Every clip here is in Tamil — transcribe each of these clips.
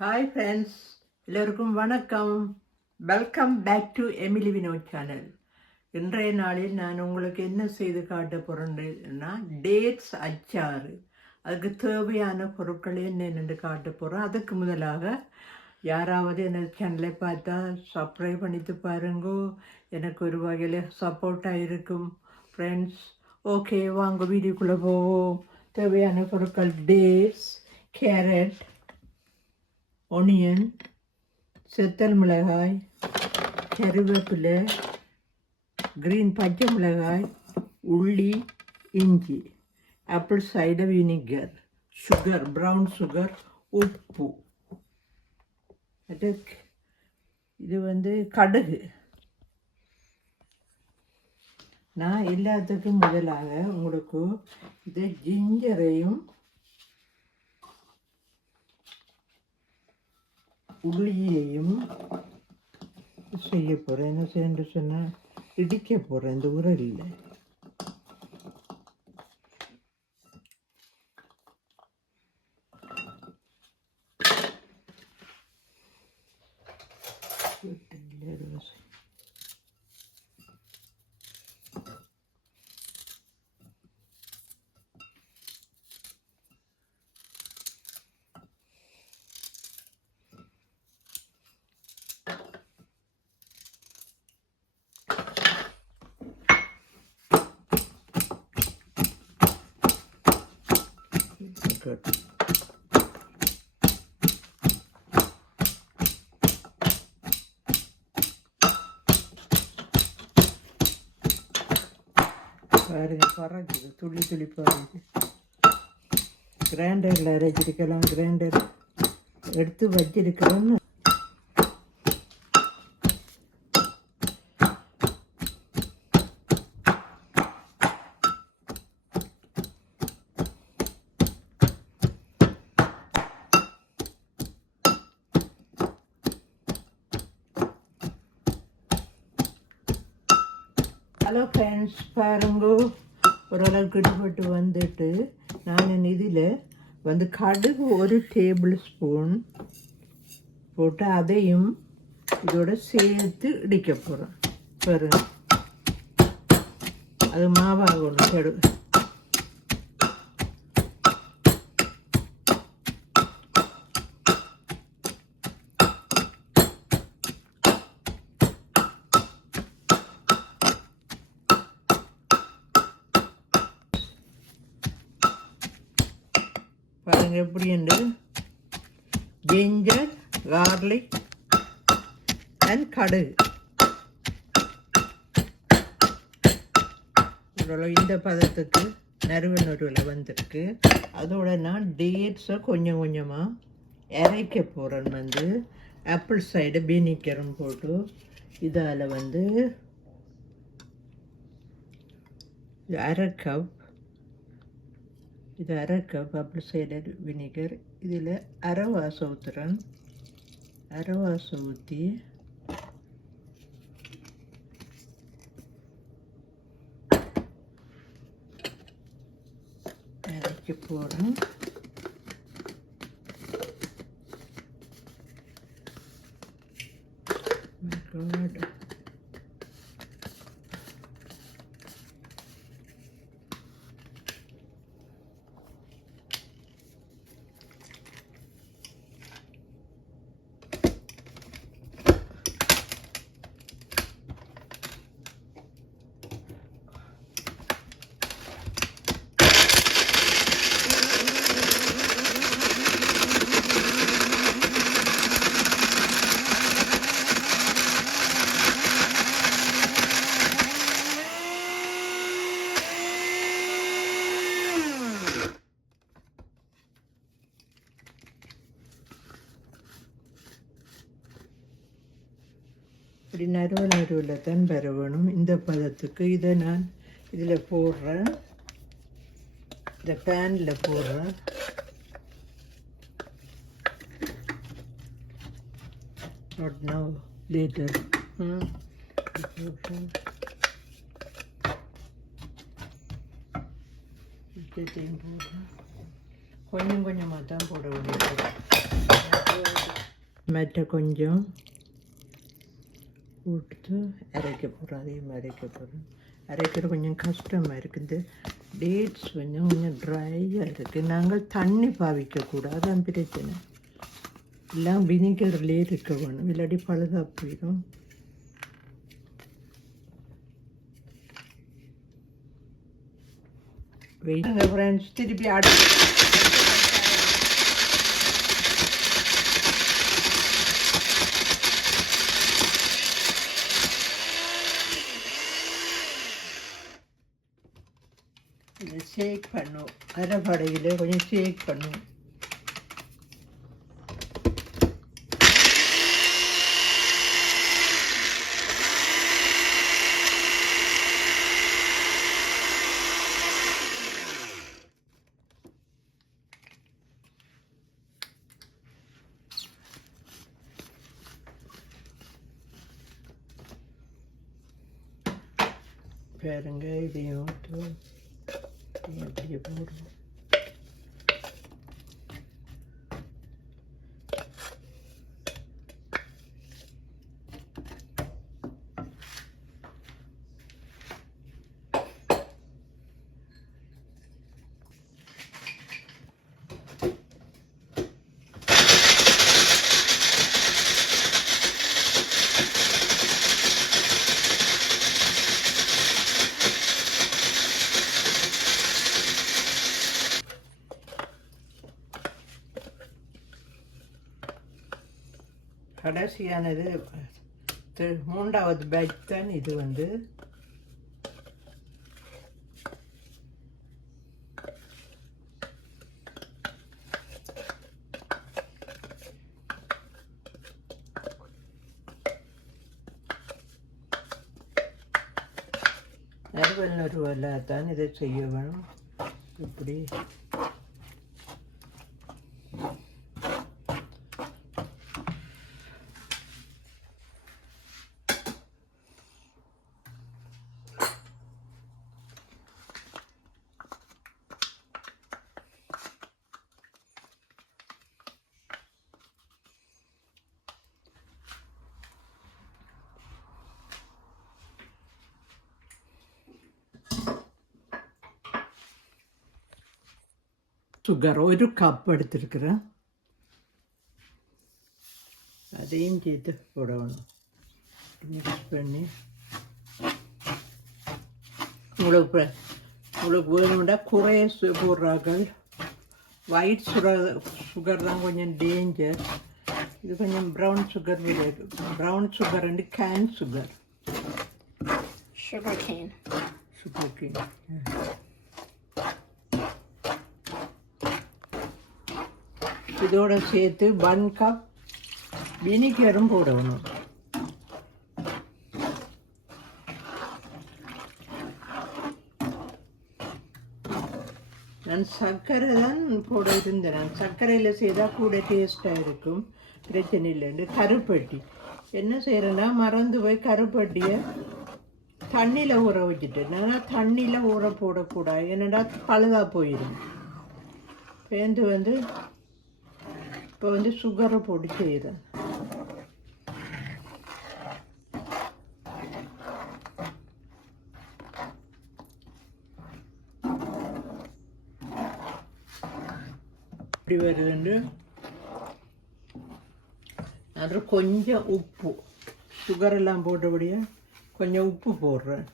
ஹாய் ஃப்ரெண்ட்ஸ், எல்லோருக்கும் வணக்கம். Welcome back to Emily Vinod channel. இன்றைய நாளில் நான் உங்களுக்கு என்ன செய்து காட்ட போகிறேன்னா டேட்ஸ் அச்சாறு. அதுக்கு தேவையான பொருட்கள் என்னென்னு காட்ட போகிறோம். அதுக்கு முதலாக யாராவது எனது சேனலை பார்த்தா சப்ஸ்கிரைப் பண்ணிட்டு பாருங்கோ, எனக்கு ஒரு வகையில் சப்போர்ட்டாக இருக்கும் ஃப்ரெண்ட்ஸ். ஓகே, வாங்க வீடியோக்குள்ளே போவோம். தேவையான பொருட்கள்: டேட்ஸ், கேரட், ஒனியன், செத்தல் மிளகாய், கருவேப்பிலை, கிரீன் பச்சை மிளகாய், உள்ளி, இஞ்சி, apple cider vinegar, sugar, brown sugar, உப்பு. இது கடுகு. நான் எல்லாத்துக்கும் முதலாக உங்களுக்கு இது ஜிஞ்சரையும் உள்ளியையும் செய்ய போகிறேன். என்ன செய்யு சொன்னால் இடிக்க போகிறேன் இந்த உரலில். Good. பாருங்க, பறக்குது, துளி துளி பறக்குது. கிரைண்டரில் அரைச்சிருக்கலாம். கிரைண்டர் எடுத்து வச்சிருக்கிறோன்னு ஹலோ ஃப்ரெண்ட்ஸ், பாருங்க, ஓரளவுக்கு இடுபட்டு வந்துட்டு நான் இதில் கடுகு 1 டேபிள் ஸ்பூன் போட்டு அதையும் இதோட சேர்த்து இடிக்க போகிறேன். பாருங்க, அது மாவாகணும். கடுகு பாருங்க எப்படி என்று. ஜிஞ்சர், கார்லிக் அண்ட் கடுகு இந்த பதத்துக்கு நறுவல் வந்திருக்கு. அதோட நான் டேட்ஸை கொஞ்சம் கொஞ்சமாக இறைக்க போகிறேன். ஆப்பிள் சைடு வினிகரும் போட்டு இதால் அரை கப் ஆப்பிள் சைடர் வினிகர். இதில் அரைவாசம் ஊற்றுறேன். அரைவாசம் ஊற்றி இறக்கி போடுறேன். இப்படி நறுவில் தான் பரவணும். இந்த பதத்துக்கு இதை நான் இதில் போடுறேன். இந்த பேனில் போடுறேன். not now, later. கொஞ்சம் கொஞ்சமாக தான் போட வேண்டியது. மற்ற கொஞ்சம் போட்டு அரைக்க போகிறோம். அதையும் அரைக்க போகிறோம். அரைக்கிற கொஞ்சம் கஷ்டமாக இருக்குது. டேட்ஸ் கொஞ்சம் ட்ரையாக இருக்குது. நாங்கள் தண்ணி பாவிக்கக்கூடாது, அதான் பிரச்சனை. எல்லாம் வினிகர்லேயே இருக்க வேணும், இல்லாட்டி பழுதாக போயிடும். வெயிட்டுங்க ஃப்ரெண்ட்ஸ், திருப்பி இது ஷேக் பண்ணும். அரைப்படையில் கொஞ்சம் ஷேக் பண்ணும். பாருங்க, இதையும் அப்படியே போடுவோம். கடைசியானது 3வது பேட்ச் தான் இது. ₹100 தான் இதை செய்ய வேணும். இப்படி சுகர் 1 கப் எடுத்துருக்குறேன். அதையும் சேர்த்து போடணும். மிக்ஸ் பண்ணி உங்களுக்கு வேணும்னா குறைய போடுறார்கள். ஒயிட் சுகர் தான் கொஞ்சம் டேஞ்சர். இது கொஞ்சம் ப்ரௌன் சுகர் விளையாது. Brown sugar and cane sugar, sugar cane. இதோட சேர்த்து 1 கப் வினிகரும் போடணும். நான் சர்க்கரை தான் போட இருந்தேன். நான் சர்க்கரையில் செய்தால் கூட டேஸ்ட்டாக இருக்கும், பிரச்சனை இல்லைன்னு. கருப்பட்டி என்ன செய்கிறேன்னா, மறந்து போய் கருப்பட்டியை தண்ணியில் ஊற வச்சுட்டேன். ஆனால் தண்ணியில் ஊற போடக்கூடாது, என்னடா பழுதாக போயிடும். பேந்து இப்போ சுகரை போட்டு செய்கிறேன். இப்படி வருதுண்டு. அதில் கொஞ்சம் உப்பு, சுகரெல்லாம் போட்டபடியே கொஞ்சம் உப்பு போடுறேன்.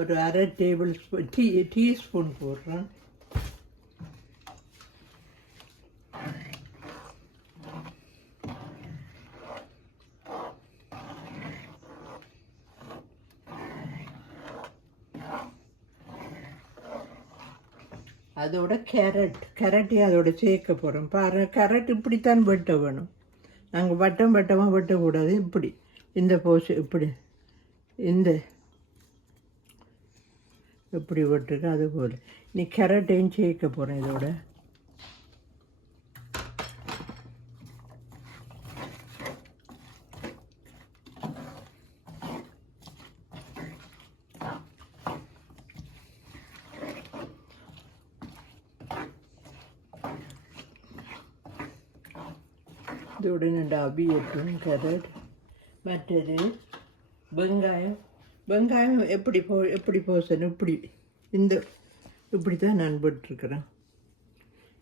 ஒரு அரை டேபிள் ஸ்பூன் டீஸ்பூன் போடுறேன். அதோட கேரட்டையும் அதோட சேர்க்க போகிறோம். பாருங்கள், கேரட் இப்படித்தான் வெட்ட வேணும். நாங்கள் வட்டமாக வெட்டக்கூடாது. இப்படி இந்த போஸ் இப்படி எப்படி வெட்டுருக்கோம் அதுபோல். நீ கேரட்டையும் சேர்க்க போகிறேன் இதோட. இதோட ரெண்டு அபியட்டும் கேரட். மற்றது வெங்காயம். வெங்காயம் எப்படி போசணும் இப்படி தான் நான் போட்டிருக்கிறேன்.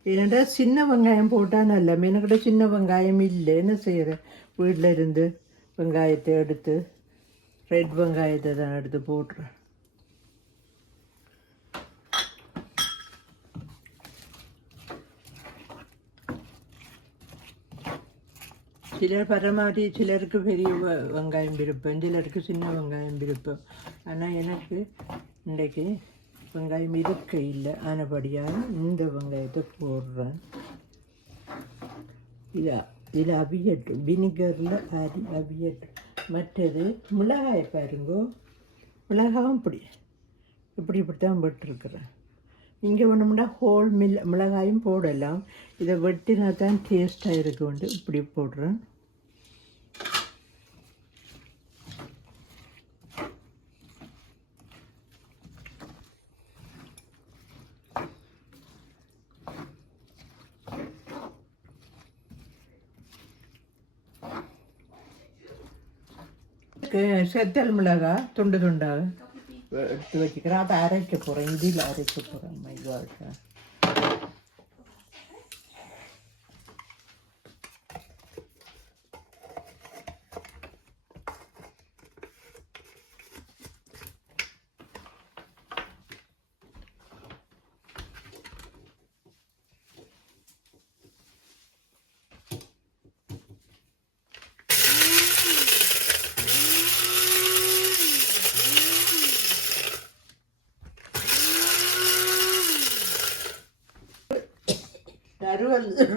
ஏன்னா சின்ன வெங்காயம் போட்டால் நல்ல. எனக்கிட்ட சின்ன வெங்காயம் இல்லை. என்ன செய்கிறேன், வீட்டில் இருந்து வெங்காயத்தை எடுத்து ரெட் வெங்காயத்தை தான் எடுத்து போட்டுறேன். சிலர் பரமாட்டி சிலருக்கு பெரிய வெங்காயம் விருப்பம், சிலருக்கு சின்ன வெங்காயம் விருப்பம். ஆனால் எனக்கு இன்றைக்கு வெங்காயம் இருக்க இல்லை. ஆனபடியாக இந்த வெங்காயத்தை போடுறேன். இதில் அவியட்டும், வினிகரில் அவியட்டும். மற்றது மிளகாய் பாருங்கோ, மிளகாயும் இப்படி தான் போட்டிருக்கிறேன். இங்கே வேணும்னா ஹோல் மிளகாயும் போடலாம். இதை வெட்டினா தான் டேஸ்ட்டாக இருக்குண்டு இப்படி போடுறேன். செத்தல் மிளகாய் துண்டு துண்டாக எடுத்து வச்சுக்கிறேன். அதை அரைக்க போகிறேன், இதில் அரைக்க போகிறேன். மைதாவுக்கு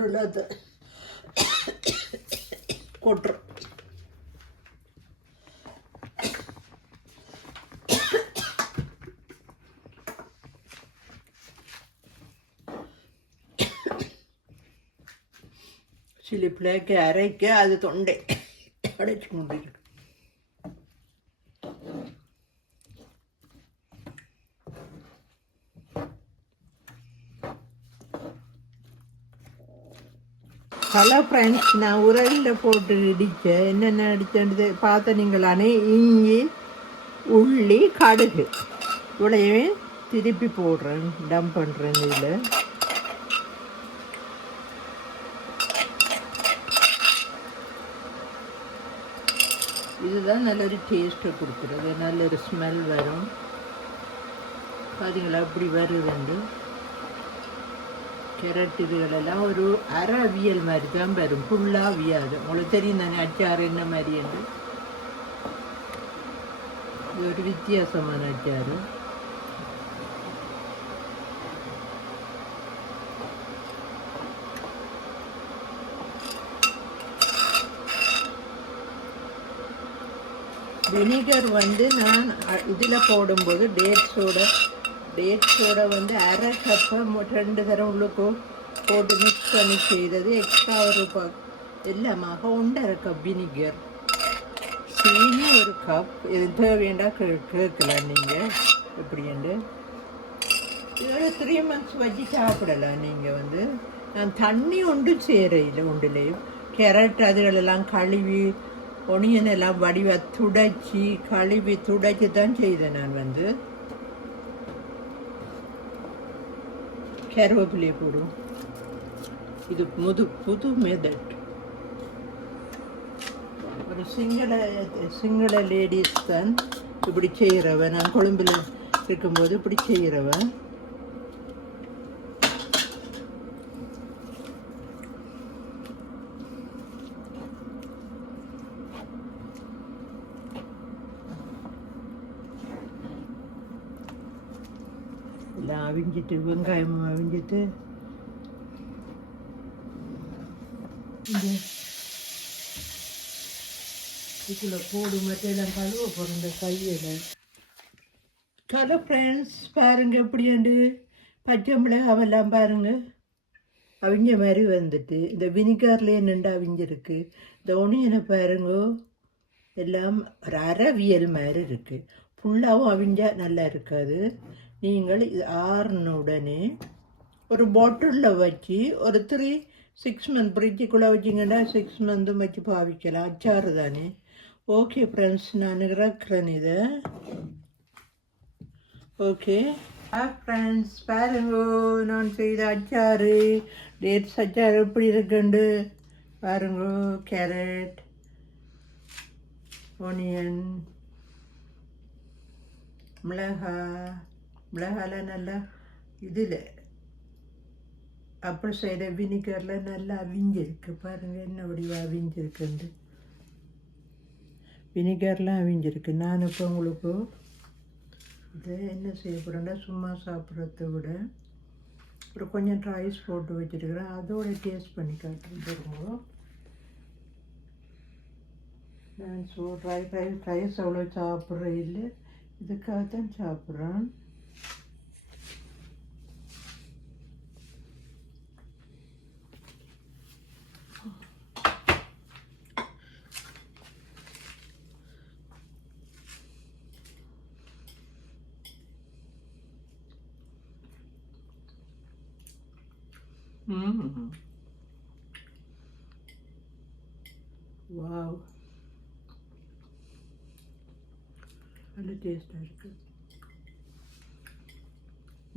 உள்ளது கொட்டுறோம். சிலிப்பிள்ளைக்கு அரைக்க அது தொண்டை அடைச்சு கொண்டிருக்கு. ஹலோ ஃப்ரெண்ட்ஸ், நான் உரலில் போட்டு இடித்தேன். என்னென்ன அடித்தது பார்த்த நீங்களானே. இஞ்சி, உள்ளி, கடுகு இவ்வளையே திருப்பி போடுறேன், டம்ப் பண்ணுறேன். இதில் இதுதான் நல்ல ஒரு டேஸ்ட்டை கொடுக்குறது, நல்ல ஒரு ஸ்மெல் வரும். பார்த்தீங்களா அப்படி வருதுண்டு. கேரட் இதுகளெல்லாம் ஒரு அரை அவியல் மாதிரி தான் வரும், ஃபுல்லாக அவியாது. உங்களுக்கு தெரியும் தானே அச்சாறு என்ன மாதிரி என்று. இது ஒரு வித்தியாசமான அச்சாறு. வினிகர் நான் இதில் போடும்போது டேட்ஸோட அரை கப்பை 2 தரம் உள்ளுக்கு போட்டு மிக்ஸ் பண்ணி செய்தது. எக்ஸ்ட்ரா ஒரு எல்லாமாக 1.5 கப் வினிகர், சீனி 1 கப். இது தேவையாண்டா கேட்கலாம் நீங்கள் எப்படிண்டு. இது ஒரு 3 months வச்சு சாப்பிடலாம் நீங்கள். நான் தண்ணி ஒன்றும் சேரையில் ஒன்றுலேயும் கேரட் அதுகளெல்லாம் கழுவி ஒனியன் எல்லாம் வடிவாக துடைச்சி தான் செய்தேன். நான் கருவேப்பிலையை போடும். இது புது மெத்தட். ஒரு சிங்கள லேடிஸ் தான் இப்படி செய்கிறவன். நான் கொழும்பில் இருக்கும்போது இப்படி செய்கிறவன். எல்லாம் அவிஞ்சிட்டு, வெங்காயமும் அவிஞ்சிட்டு, இதுக்குள்ள போடு மற்றெல்லாம் கழுவ போகிற கையில். ஹலோ ஃப்ரெண்ட்ஸ், பாருங்கள் எப்படியாண்டு பச்சை மிளகாவெல்லாம் பாருங்கள் அவிஞ்ச மாதிரி வந்துட்டு. இந்த வினிகர்லேயே நின்று அவிஞ்சிருக்கு. இந்த ஒனியனை பாருங்கோ, எல்லாம் ஒரு அறவியல் மாதிரி இருக்குது. ஃபுல்லாகவும் அவிஞ்சால் நல்லா இருக்காது. நீங்கள் இது ஆறுன உடனே ஒரு பாட்டிலில் வச்சு ஒரு 6 மந்த் ஃப்ரிட்ஜுக்குள்ளே வச்சிங்கன்னா 6 மந்த்தும் வச்சு பாவிக்கலாம். அச்சாறு தானே. ஓகே ஃப்ரெண்ட்ஸ், நான் இறக்குறேன் இதை. ஓகே ஃப்ரெண்ட்ஸ், பாருங்கோ நான் செய்த அச்சாறு, டேட்ஸ் அச்சாறு எப்படி இருக்குண்டு பாருங்கோ. கேரட், ஆனியன், மிளகால நல்லா இதில் அப்படி செய்கிற வினிகரில் நல்லா அவிஞ்சிருக்கு. பாருங்கள் என்ன வடிவாக அவிஞ்சிருக்குண்டு. வினிகர்லாம் அவிஞ்சிருக்கு. நான் இப்போ உங்களுக்கு இது என்ன செய்ய போகிறேன்னா, சும்மா சாப்பிட்றத விட ஒரு கொஞ்சம் ரைஸ் போட்டு வச்சுருக்கிறேன். அதோட டேஸ்ட் பண்ணி காட்டுறோம். நான் ரைஸ் அவ்வளோ சாப்பிட்றேன் இல்லை, இதுக்காக தான் சாப்பிட்றேன். வாவ், நல்ல டேஸ்டாக இருக்குது.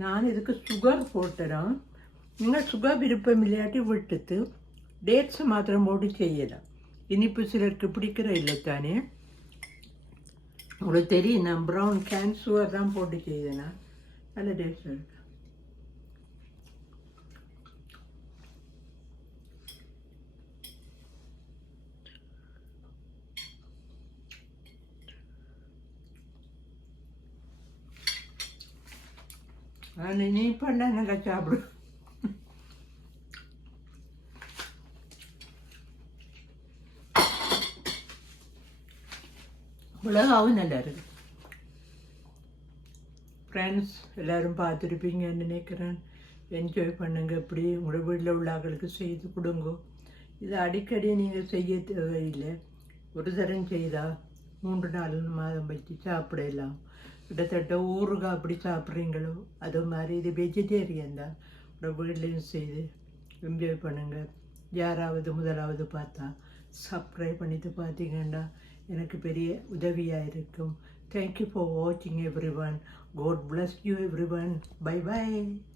நான் இதுக்கு சுகர் போட்டுறேன். நீங்கள் சுகர் விருப்பம் இல்லாட்டி விட்டுட்டு டேட்ஸை மாத்திரம் போட்டு செய்யலாம். இனிப்பு சிலருக்கு பிடிக்கிற இல்லை தானே. உங்களுக்கு தெரியும், நான் ப்ரௌன் கேன் சுகர் தான் போட்டு செய்தேன்னா நல்ல டேஸ்டாக இருக்கு. நீ பண்ண நல்லா சாப்பிடு. மிளகாவும் நல்லா இருக்கு. ஃப்ரெண்ட்ஸ் எல்லோரும் பார்த்துருப்பீங்கன்னு நினைக்கிறேன். என்ஜாய் பண்ணுங்க. இப்படி உங்களோட வீட்டில் உள்ள ஆட்களுக்கு செய்து கொடுங்க. இது அடிக்கடி நீங்கள் செய்ய தேவையில்லை. ஒரு தரம் செய்தால் 3-4 மாதம் வச்சு சாப்பிடலாம். கிட்டத்தட்ட ஊறுகாய் அப்படி சாப்பிட்றீங்களோ அது மாதிரி இது வெஜிடேரியன் தான். உங்களோட வீட்லேயும் செய்து என்ஜாய் பண்ணுங்கள். யாராவது முதலாவது பார்த்தா சப்ஸ்கிரைப் பண்ணிட்டு பார்த்தீங்கன்னா எனக்கு பெரிய உதவியாக இருக்கும். தேங்க்யூ ஃபார் வாட்சிங் every one. God bless you everyone. Bye bye.